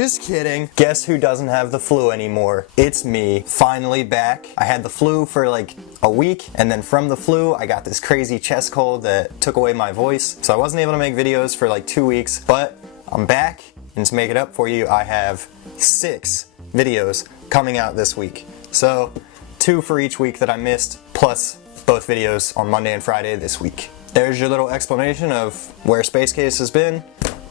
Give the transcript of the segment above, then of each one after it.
Just kidding. Guess who doesn't have the flu anymore? It's me, finally back. I had the flu for like a week, and then from the flu, I got this crazy chest cold that took away my voice. So I wasn't able to make videos for like 2 weeks, but I'm back, and to make it up for you, I have 6 videos coming out this week. So 2 for each week that I missed, plus both videos on Monday and Friday this week. There's your little explanation of where Space Case has been.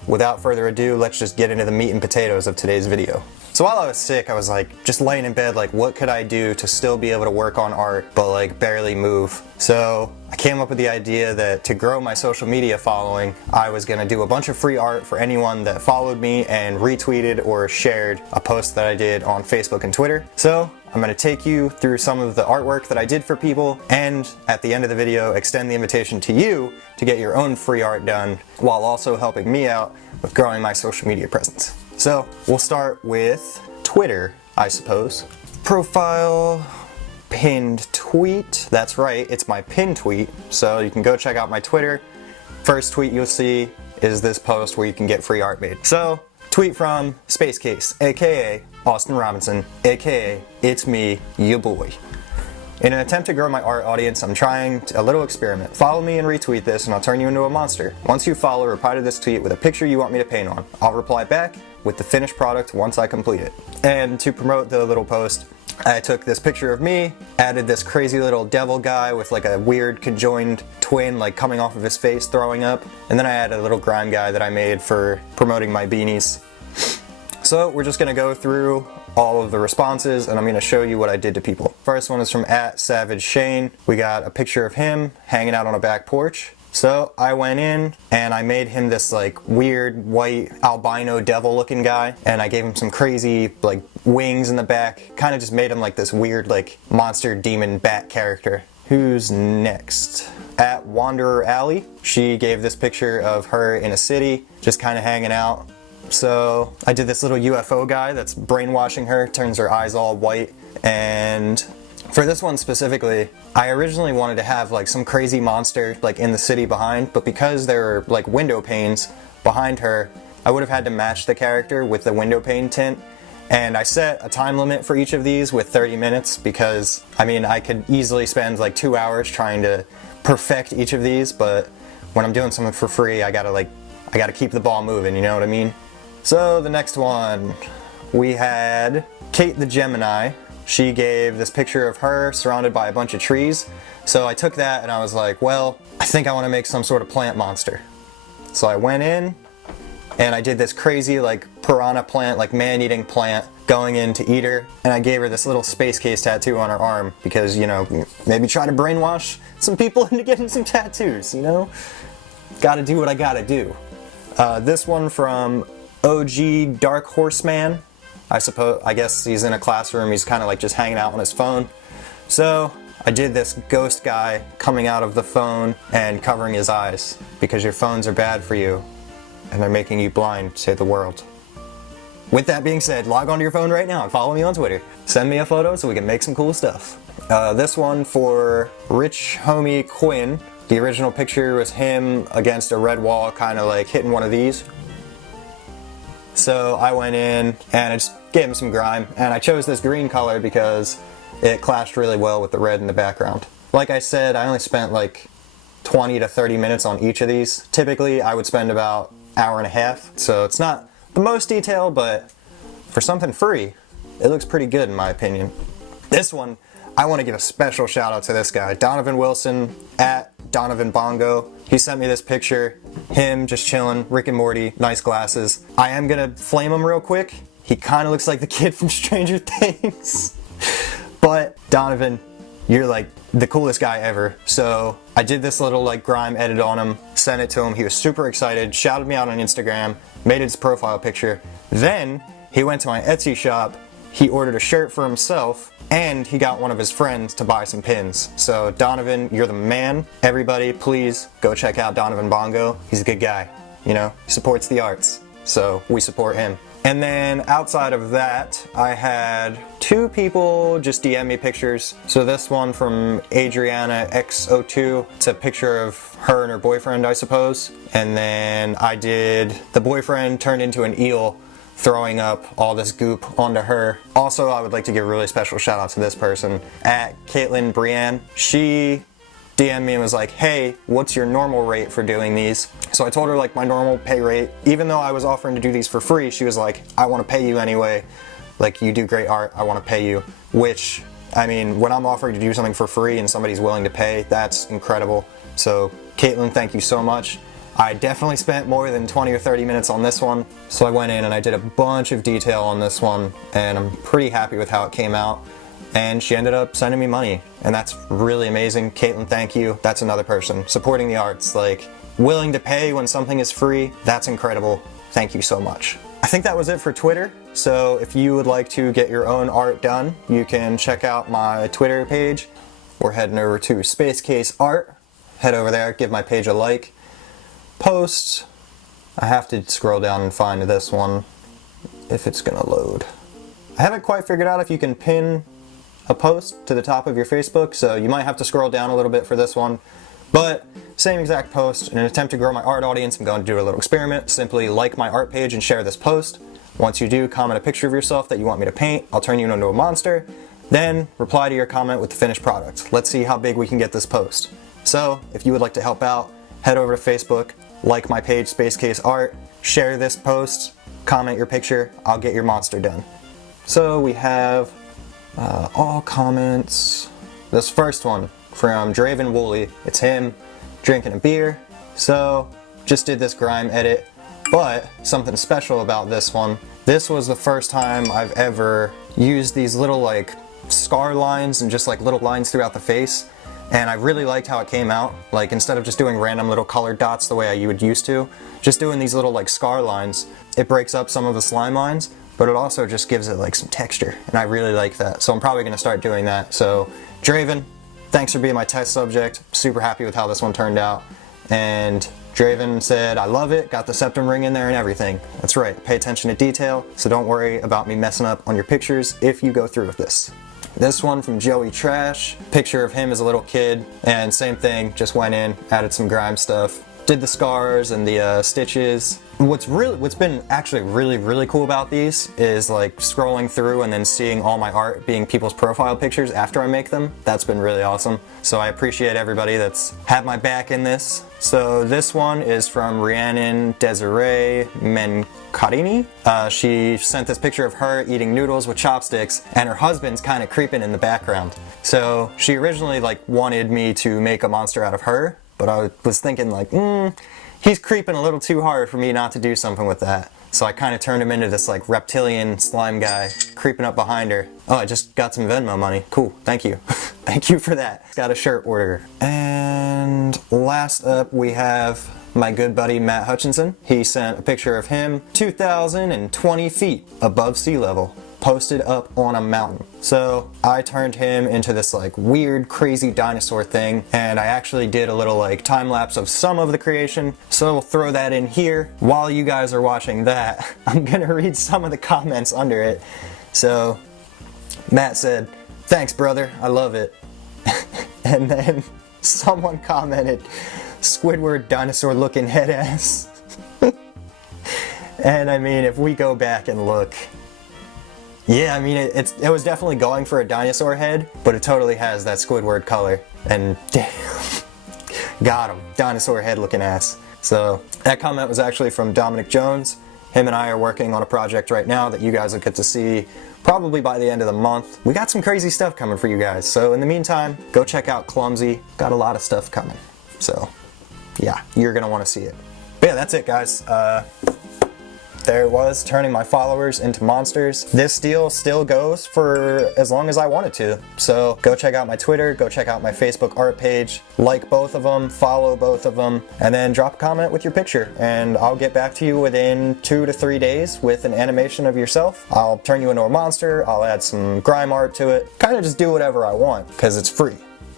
Without further ado, let's just get into the meat and potatoes of today's video. So while I was sick, I was like just laying in bed like, what could I do to still be able to work on art but like barely move? So I came up with the idea that to grow my social media following, I was gonna do a bunch of free art for anyone that followed me and retweeted or shared a post that I did on Facebook and Twitter. So I'm going to take you through some of the artwork that I did for people, and at the end of the video extend the invitation to you to get your own free art done while also helping me out with growing my social media presence. So we'll start with Twitter, I suppose. Profile, pinned tweet. That's right, it's my pinned tweet, so you can go check out my Twitter. First tweet you'll see is this post where you can get free art made. So tweet from Space Case, aka Austin Robinson, aka it's me, your boy. In an attempt to grow my art audience, I'm trying a little experiment. Follow me and retweet this and I'll turn you into a monster. Once you follow, reply to this tweet with a picture you want me to paint on. I'll reply back with the finished product once I complete it. And to promote the little post, I took this picture of me, added this crazy little devil guy with like a weird conjoined twin like coming off of his face throwing up, and then I added a little grime guy that I made for promoting my beanies. So we're just gonna go through all of the responses and I'm gonna show you what I did to people. First one is from @SavageShane. We got a picture of him hanging out on a back porch. So I went in and I made him this like weird white albino devil looking guy, and I gave him some crazy like wings in the back, kind of just made him like this weird like monster demon bat character. Who's next? @Wanderer Alley. She gave this picture of her in a city, just kind of hanging out. So I did this little UFO guy that's brainwashing her, turns her eyes all white, and for this one specifically, I originally wanted to have like some crazy monster like in the city behind, but because there were like window panes behind her, I would have had to match the character with the window pane tint, and I set a time limit for each of these with 30 minutes because I mean I could easily spend like 2 hours trying to perfect each of these, but when I'm doing something for free, I gotta keep the ball moving, you know what I mean? So the next one, we had Kate the Gemini. She gave this picture of her surrounded by a bunch of trees. So I took that and I was like, well, I think I want to make some sort of plant monster. So I went in and I did this crazy like piranha plant, like man-eating plant going in to eat her. And I gave her this little Space Case tattoo on her arm because, you know, maybe try to brainwash some people into getting some tattoos, you know? Gotta do what I gotta do. This one from OG Dark Horseman. I guess he's in a classroom, he's kind of like just hanging out on his phone. So I did this ghost guy coming out of the phone and covering his eyes because your phones are bad for you and they're making you blind to the world. With that being said, log onto your phone right now and follow me on Twitter. Send me a photo so we can make some cool stuff. This one for Rich Homie Quinn. The original picture was him against a red wall, kind of like hitting one of these. So I went in and I just gave him some grime, and I chose this green color because it clashed really well with the red in the background. Like I said, I only spent like 20 to 30 minutes on each of these. Typically I would spend about an hour and a half, so it's not the most detail, but for something free, it looks pretty good in my opinion. This one, I want to give a special shout out to this guy, Donovan Wilson @DonovanBongo. He sent me this picture, him just chilling, Rick and Morty, nice glasses. I am gonna flame him real quick. He kind of looks like the kid from Stranger Things. But Donovan, you're like the coolest guy ever. So I did this little like grime edit on him, sent it to him. He was super excited, shouted me out on Instagram, made his profile picture. Then he went to my Etsy shop, he ordered a shirt for himself, and he got one of his friends to buy some pins. So Donovan, you're the man. Everybody, please go check out Donovan Bongo. He's a good guy, you know, he supports the arts. So we support him. And then outside of that, I had 2 people just DM me pictures. So this one from Adriana X02, it's a picture of her and her boyfriend, I suppose. And then I did the boyfriend turned into an eel throwing up all this goop onto her. Also, I would like to give a really special shout out to this person, at Caitlin Brienne. She DM'd me and was like, hey, what's your normal rate for doing these? So I told her like my normal pay rate. Even though I was offering to do these for free, she was like, I want to pay you anyway. Like, you do great art, I want to pay you. Which, I mean, when I'm offering to do something for free and somebody's willing to pay, that's incredible. So Caitlin, thank you so much. I definitely spent more than 20 or 30 minutes on this one. So I went in and I did a bunch of detail on this one, and I'm pretty happy with how it came out. And she ended up sending me money, and that's really amazing. Caitlin, thank you. That's another person supporting the arts, like willing to pay when something is free. That's incredible. Thank you so much. I think that was it for Twitter. So if you would like to get your own art done, you can check out my Twitter page. We're heading over to Space Case Art. Head over there, give my page a like. Posts. I have to scroll down and find this one if it's gonna load. I haven't quite figured out if you can pin a post to the top of your Facebook, so you might have to scroll down a little bit for this one. But same exact post. In an attempt to grow my art audience, I'm going to do a little experiment. Simply like my art page and share this post. Once you do, comment a picture of yourself that you want me to paint. I'll turn you into a monster. Then reply to your comment with the finished product. Let's see how big we can get this post. So if you would like to help out, head over to Facebook, like my page, Space Case Art, share this post, comment your picture, I'll get your monster done. So we have all comments. This first one from Draven Woolley. It's him drinking a beer. So just did this grime edit, but something special about this one. This was the first time I've ever used these little like scar lines and just like little lines throughout the face. And I really liked how it came out. Like, instead of just doing random little colored dots the way you would used to, just doing these little like scar lines, it breaks up some of the slime lines, but it also just gives it like some texture. And I really like that. So I'm probably gonna start doing that. So Draven, thanks for being my test subject. Super happy with how this one turned out. And Draven said, I love it, got the septum ring in there and everything. That's right, pay attention to detail, so don't worry about me messing up on your pictures if you go through with this. This one from Joey Trash, picture of him as a little kid, and same thing, just went in, added some grime stuff, did the scars and the stitches. What's been actually really cool about these is like scrolling through and then seeing all my art being people's profile pictures after I make them. That's been really awesome. So I appreciate everybody that's had my back in this. So this one is from Rhiannon Desiree Mencarini. She sent this picture of her eating noodles with chopsticks, and her husband's kind of creeping in the background. So she originally like wanted me to make a monster out of her, but I was thinking like, he's creeping a little too hard for me not to do something with that. So I kind of turned him into this like reptilian slime guy creeping up behind her. Oh, I just got some Venmo money. Cool, thank you. Thank you for that. Got a shirt order. And last up we have my good buddy Matt Hutchinson. He sent a picture of him 2,020 feet above sea level, posted up on a mountain. So I turned him into this like weird crazy dinosaur thing, and I actually did a little like time lapse of some of the creation, so we'll throw that in here. While you guys are watching that, I'm gonna read some of the comments under it. So Matt said, thanks brother, I love it. And then someone commented, Squidward dinosaur looking head ass. And I mean, if we go back and look, yeah, I mean, it was definitely going for a dinosaur head, but it totally has that Squidward color. And damn, got him, dinosaur head looking ass. So that comment was actually from Dominic Jones. Him and I are working on a project right now that you guys will get to see probably by the end of the month. We got some crazy stuff coming for you guys. So in the meantime, go check out Clumsy. Got a lot of stuff coming. So yeah, you're gonna wanna see it. But yeah, that's it guys. There it was, turning my followers into monsters. This deal still goes for as long as I want it to. So go check out my Twitter, go check out my Facebook art page, like both of them, follow both of them, and then drop a comment with your picture. And I'll get back to you within 2 to 3 days with an animation of yourself. I'll turn you into a monster, I'll add some grime art to it. Kind of just do whatever I want, because it's free.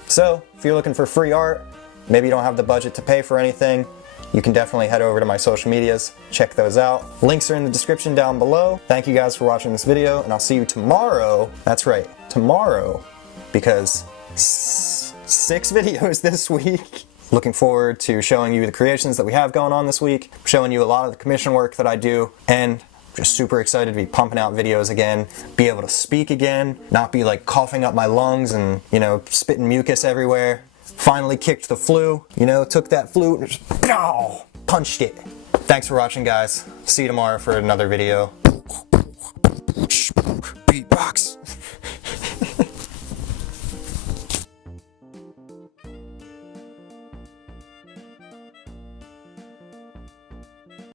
So if you're looking for free art, maybe you don't have the budget to pay for anything, you can definitely head over to my social medias, check those out. Links are in the description down below. Thank you guys for watching this video, and I'll see you tomorrow. That's right, tomorrow, because 6 videos this week. Looking forward to showing you the creations that we have going on this week, showing you a lot of the commission work that I do, and Just super excited to be pumping out videos again, be able to speak again, not be like coughing up my lungs and, you know, spitting mucus everywhere. Finally kicked the flu, you know, took that flu and just punched it. Thanks for watching, guys. See you tomorrow for another video. Beatbox.